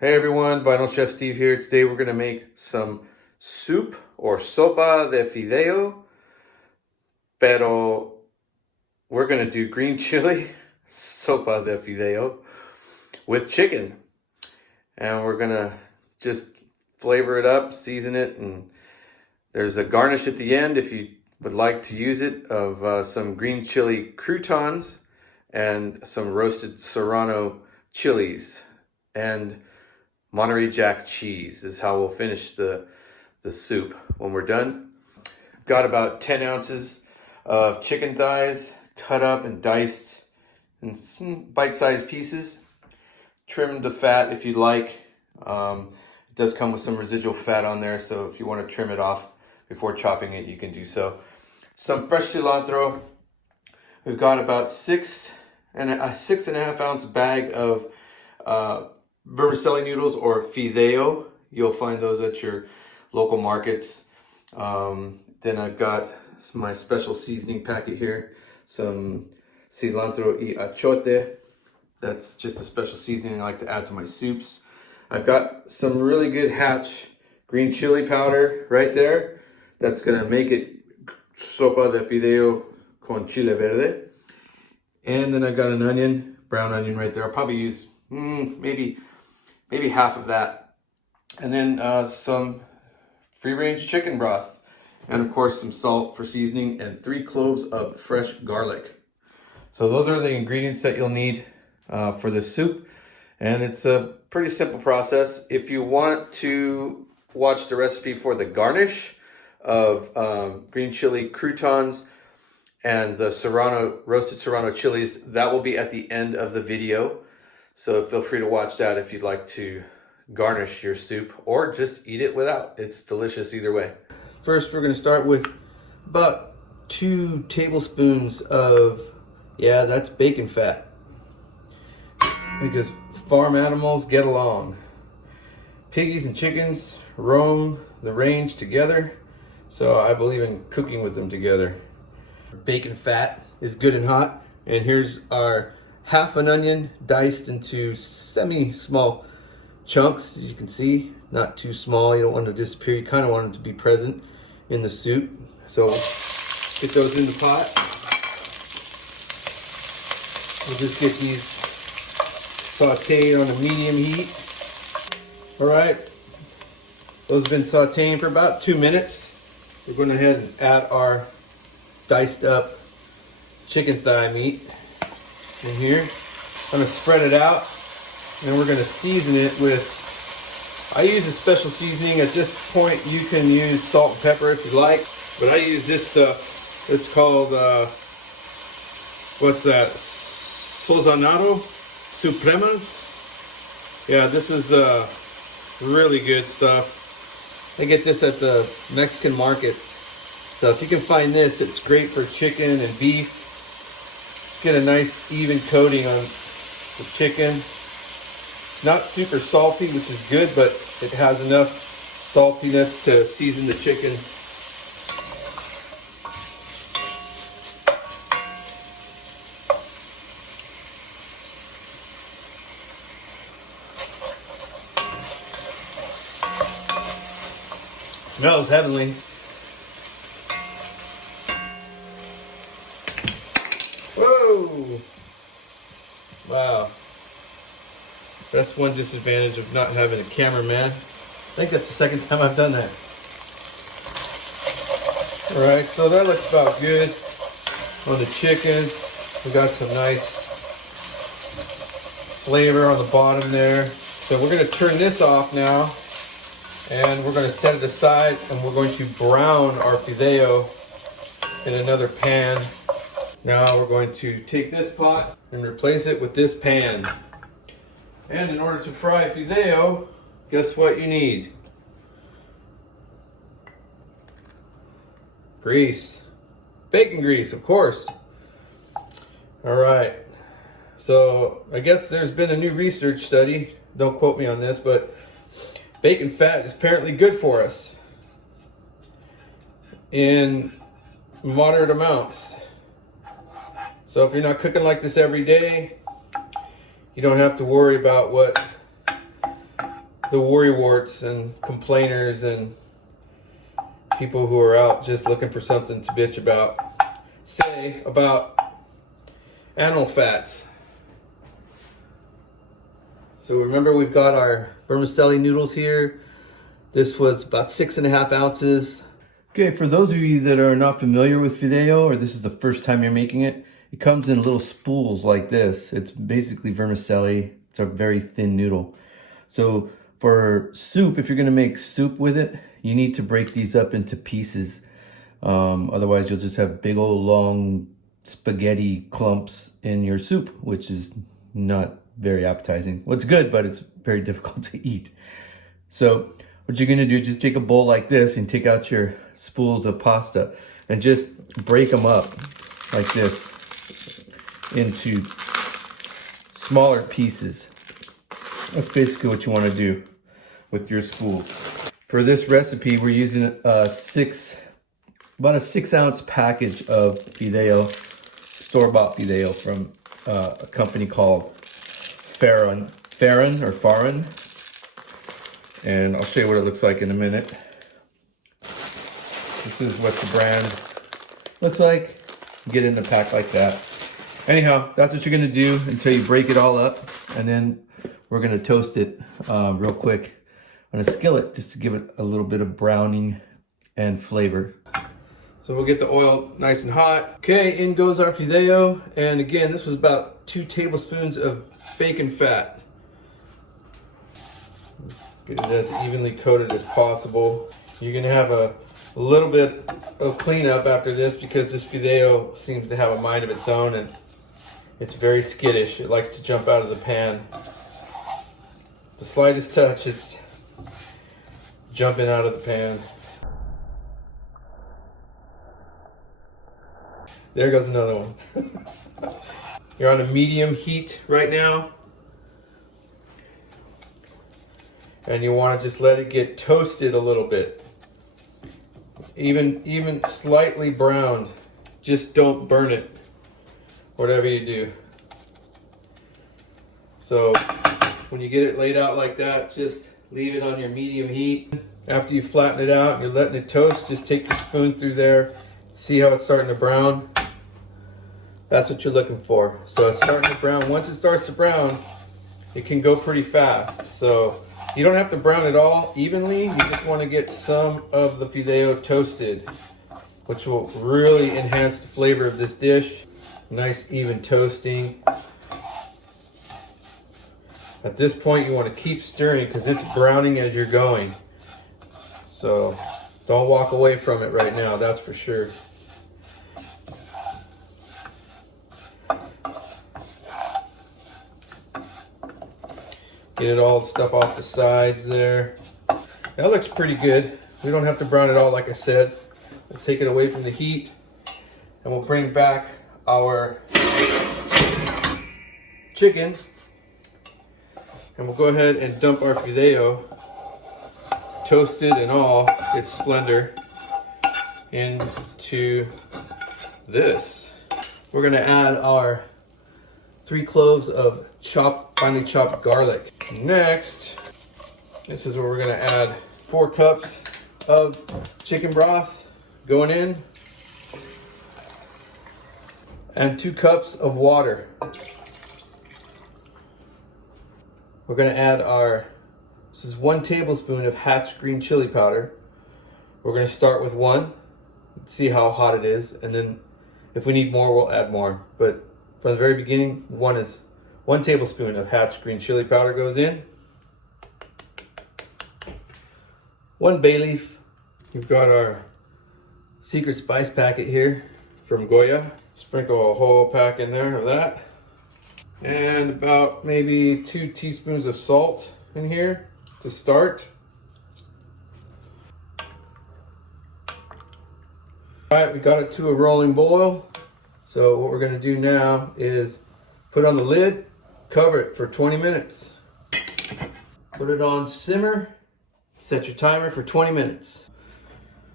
Hey everyone, Vinyl Chef Steve here. Today we're going to make some soup or sopa de fideo, pero we're going to do green chili sopa de fideo with chicken. And we're going to just flavor it up, season it, and there's a garnish at the end if you would like to use it of some green chili croutons and some roasted serrano chilies and Monterey Jack cheese is how we'll finish the soup when we're done. Got about 10 ounces of chicken thighs cut up and diced in some bite-sized pieces. Trim the fat if you'd like. It does come with some residual fat on there, so if you want to trim it off before chopping it, you can do so. Some fresh cilantro. We've got about six and a half ounce bag of vermicelli noodles or fideo. You'll find those at your local markets. Then I've got my special seasoning packet here, some cilantro y achote. That's just a special seasoning I like to add to my soups. I've got some really good Hatch green chili powder right there. That's gonna make it sopa de fideo con chile verde. And then I've got an onion, brown onion right there. I'll probably use maybe half of that. And then some free-range chicken broth. And of course some salt for seasoning and 3 cloves of fresh garlic. So those are the ingredients that you'll need for this soup. And it's a pretty simple process. If you want to watch the recipe for the garnish of green chili croutons and the roasted serrano chilies, that will be at the end of the video. So feel free to watch that if you'd like to garnish your soup or just eat it without. It's delicious either way. First, we're going to start with about 2 tablespoons of, that's bacon fat. Because farm animals get along. Piggies and chickens roam the range together, so I believe in cooking with them together. Bacon fat is good and hot, and here's our half an onion diced into semi-small chunks. As you can see, not too small. You don't want them to disappear. You kind of want them to be present in the soup. So get those in the pot. We'll just get these sauteed on a medium heat. All right, those have been sauteing for about 2 minutes. We're going to go ahead and add our diced up chicken thigh meat in here. I'm going to spread it out, and we're going to season it with, I use a special seasoning. At this point you can use salt and pepper if you like, but I use this stuff. It's called what's that, Sazonado Supremas. Yeah, this is really good stuff. I get this at the Mexican market. So if you can find this, it's great for chicken and beef. Just get a nice even coating on the chicken. It's not super salty, which is good, but it has enough saltiness to season the chicken. Smells heavenly. Whoa! Wow. That's one disadvantage of not having a cameraman. I think that's the second time I've done that. Alright, so that looks about good on the chicken. We got some nice flavor on the bottom there. So we're going to turn this off now. And we're going to set it aside, and we're going to brown our fideo in another pan. Now we're going to take this pot and replace it with this pan. And in order to fry fideo, guess what you need? Grease. Bacon grease, of course. All right. So I guess there's been a new research study. Don't quote me on this, but bacon fat is apparently good for us in moderate amounts. So if you're not cooking like this every day, you don't have to worry about what the worrywarts and complainers and people who are out just looking for something to bitch about, say about animal fats. So remember, we've got our vermicelli noodles here. This was about 6.5 ounces. Okay, for those of you that are not familiar with Fideo, or this is the first time you're making it, it comes in little spools like this. It's basically vermicelli. It's a very thin noodle. So for soup, if you're gonna make soup with it, you need to break these up into pieces. Otherwise you'll just have big old long spaghetti clumps in your soup, which is not very appetizing. Well, it's good, but it's very difficult to eat. So what you're gonna do is just take a bowl like this and take out your spools of pasta and just break them up like this into smaller pieces. That's basically what you want to do with your spool. For this recipe, we're using about a 6-ounce package of Fideo, store-bought Fideo from a company called Faron. And I'll show you what it looks like in a minute. This is what the brand looks like. Get it in a pack like that. Anyhow, that's what you're gonna do until you break it all up, and then we're gonna toast it real quick on a skillet just to give it a little bit of browning and flavor. So we'll get the oil nice and hot. Okay, in goes our Fideo, and again, this was about 2 tablespoons of bacon fat. Get it as evenly coated as possible. You're gonna have a little bit of cleanup after this because this Fideo seems to have a mind of its own and it's very skittish. It likes to jump out of the pan. The slightest touch, it's jumping out of the pan. There goes another one. You're on a medium heat right now. And you want to just let it get toasted a little bit. Even slightly browned. Just don't burn it. Whatever you do. So when you get it laid out like that, just leave it on your medium heat. After you flatten it out and you're letting it toast, just take the spoon through there. See how it's starting to brown? That's what you're looking for. So it's starting to brown. Once it starts to brown, it can go pretty fast. So you don't have to brown it all evenly. You just want to get some of the Fideo toasted, which will really enhance the flavor of this dish. Nice even toasting. At this point, you want to keep stirring because it's browning as you're going. So don't walk away from it right now, that's for sure. Get it all stuff off the sides there. That looks pretty good. We don't have to brown it all, like I said. We'll take it away from the heat and we'll bring back our chicken. And we'll go ahead and dump our Fideo, toasted and all, its splendor, into this. We're gonna add our 3 cloves of finely chopped garlic. Next, this is where we're gonna add 4 cups of chicken broth going in, and 2 cups of water. We're gonna add this is 1 tablespoon of hatch green chili powder. We're gonna start with 1, see how hot it is, and then if we need more, we'll add more. But from the very beginning, 1 tablespoon of hatch green chili powder goes in. 1 bay leaf. We've got our secret spice packet here from Goya. Sprinkle a whole pack in there of that. And about maybe 2 teaspoons of salt in here to start. All right, we got it to a rolling boil. So what we're gonna do now is put on the lid, cover it for 20 minutes. Put it on simmer, set your timer for 20 minutes.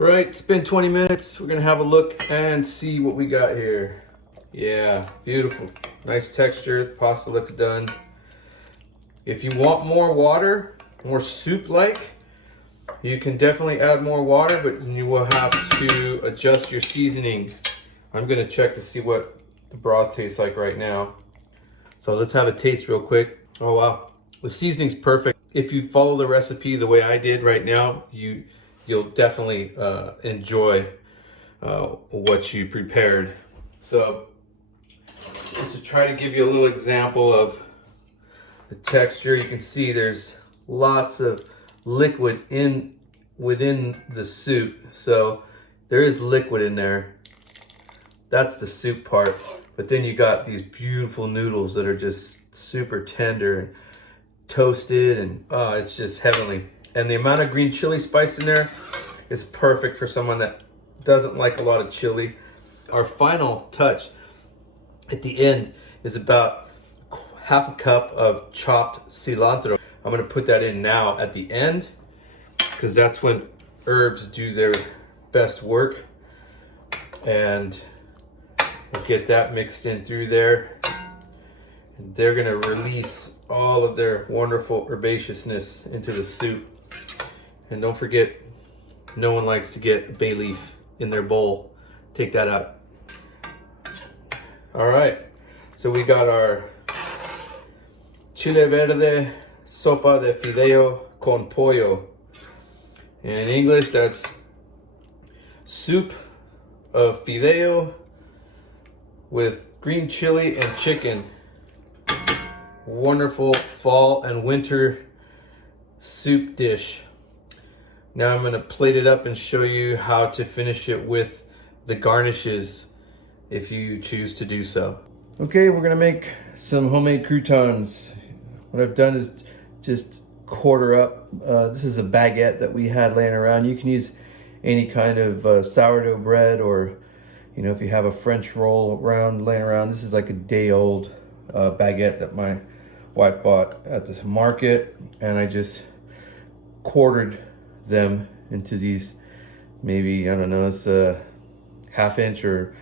All right, it's been 20 minutes. We're gonna have a look and see what we got here. Yeah, beautiful. Nice texture, the pasta looks done. If you want more water, more soup-like, you can definitely add more water, but you will have to adjust your seasoning. I'm gonna check to see what the broth tastes like right now. So let's have a taste real quick. Oh wow, the seasoning's perfect. If you follow the recipe the way I did right now, you'll definitely enjoy what you prepared. So just to try to give you a little example of the texture, you can see there's lots of liquid within the soup. So there is liquid in there. That's the soup part. But then you got these beautiful noodles that are just super tender and toasted, and it's just heavenly. And the amount of green chili spice in there is perfect for someone that doesn't like a lot of chili. Our final touch at the end is about half a cup of chopped cilantro. I'm gonna put that in now at the end, because that's when herbs do their best work. And we'll get that mixed in through there. And they're gonna release all of their wonderful herbaceousness into the soup. And don't forget, no one likes to get a bay leaf in their bowl. Take that out. All right, so we got our Chile Verde Sopa de Fideo con Pollo. In English, that's soup of fideo with green chili and chicken. Wonderful fall and winter soup dish. Now I'm gonna plate it up and show you how to finish it with the garnishes if you choose to do so. Okay, we're gonna make some homemade croutons. What I've done is just quarter up. This is a baguette that we had laying around. You can use any kind of sourdough bread, or if you have a French roll laying around. This is like a day old baguette that my wife bought at the market, and I just quartered them into these, maybe, I don't know, it's a half-inch or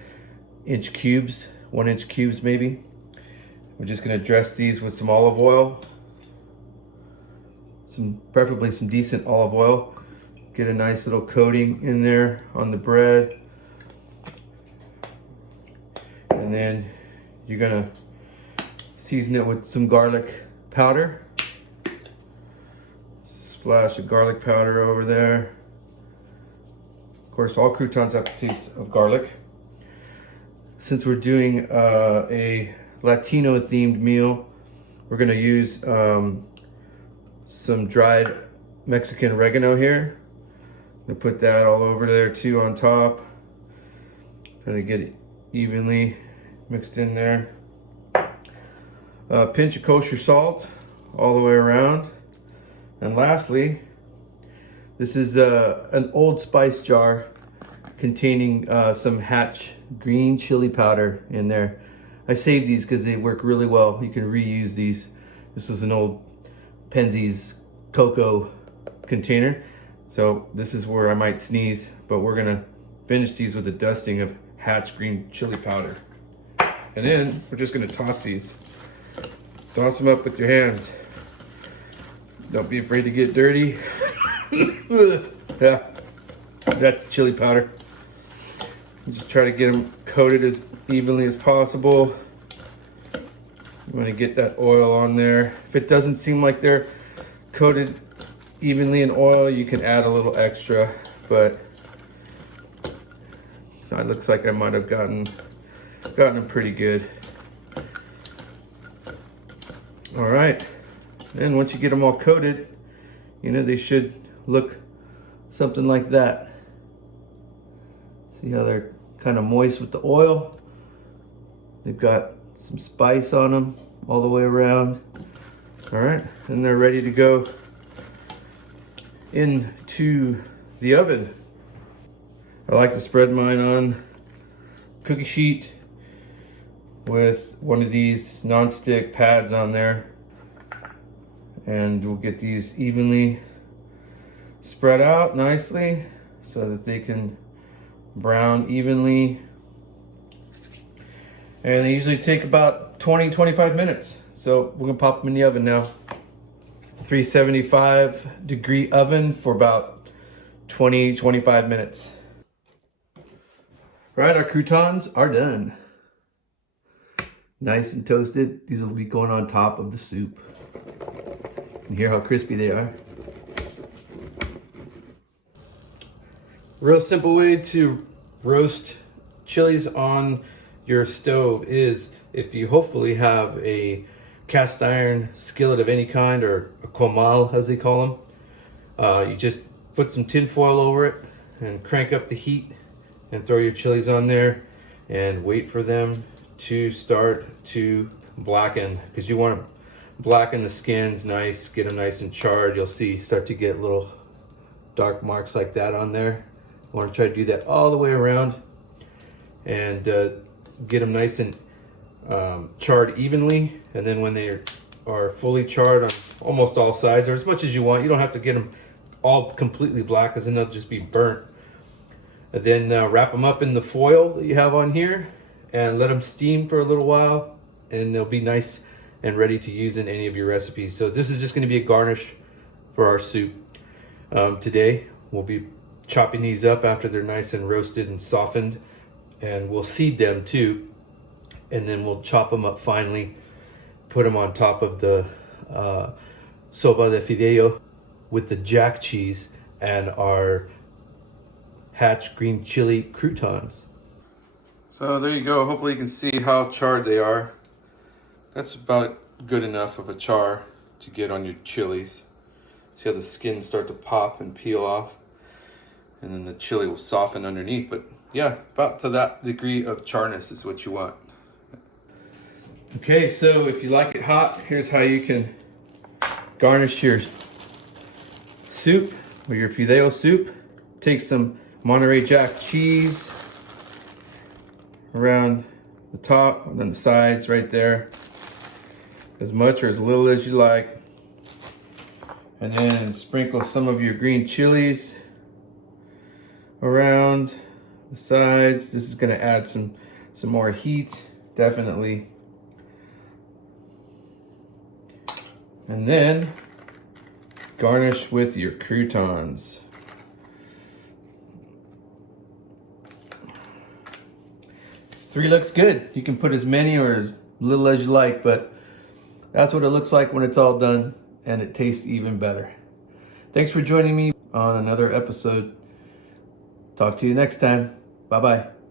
inch cubes, 1-inch cubes maybe. We're just gonna dress these with some olive oil, preferably some decent olive oil. Get a nice little coating in there on the bread. And then you're gonna season it with some garlic powder. Splash of garlic powder over there. Of course, all croutons have to taste of garlic. Since we're doing a Latino themed meal, we're gonna use some dried Mexican oregano here. I'm gonna put that all over there too on top. Trying to get it evenly mixed in there. A pinch of kosher salt all the way around. And lastly, this is an Old Spice jar containing some Hatch green chili powder in there. I saved these because they work really well. You can reuse these. This is an old Penzies cocoa container. So this is where I might sneeze, but we're gonna finish these with a dusting of Hatch green chili powder. And then we're just gonna toss these. Toss them up with your hands. Don't be afraid to get dirty. Yeah, that's chili powder. Just try to get them coated as evenly as possible. I'm gonna get that oil on there. If it doesn't seem like they're coated evenly in oil, you can add a little extra, but so it looks like I might have gotten them pretty good. All right, then once you get them all coated, they should look something like that. See how they're kind of moist with the oil? They've got some spice on them all the way around. All right, and they're ready to go into the oven. I like to spread mine on cookie sheet with one of these non-stick pads on there, and we'll get these evenly spread out nicely so that they can brown evenly. And they usually take about 20-25 minutes. So we're gonna pop them in the oven now. 375 degree oven for about 20-25 minutes. Right, our croutons are done. Nice and toasted. These will be going on top of the soup. You hear how crispy they are. Real simple way to roast chilies on your stove is if you hopefully have a cast iron skillet of any kind, or a comal as they call them. You just put some tin foil over it and crank up the heat and throw your chilies on there and wait for them to start to blacken, because you want to blacken the skins nice, get them nice and charred. You'll see start to get little dark marks like that on there. I want to try to do that all the way around and get them nice and charred evenly. And then when they are fully charred on almost all sides, or as much as you want, you don't have to get them all completely black, because then they'll just be burnt. And then wrap them up in the foil that you have on here and let them steam for a little while, and they'll be nice and ready to use in any of your recipes. So this is just going to be a garnish for our soup. Today we'll be chopping these up after they're nice and roasted and softened, and we'll seed them too, and then we'll chop them up finely, put them on top of the Sopa de Fideo with the jack cheese and our hatch green chili croutons. So there you go. Hopefully you can see how charred they are. That's about good enough of a char to get on your chilies. See how the skins start to pop and peel off, and then the chili will soften underneath. But yeah, about to that degree of charness is what you want. Okay, so if you like it hot, here's how you can garnish your soup or your Fideo soup. Take some Monterey Jack cheese around the top and then the sides right there, as much or as little as you like. And then sprinkle some of your green chilies around the sides. This is going to add some more heat, definitely. And then garnish with your croutons. Three looks good. You can put as many or as little as you like, but that's what it looks like when it's all done, and it tastes even better. Thanks for joining me on another episode. Talk to you next time. Bye-bye.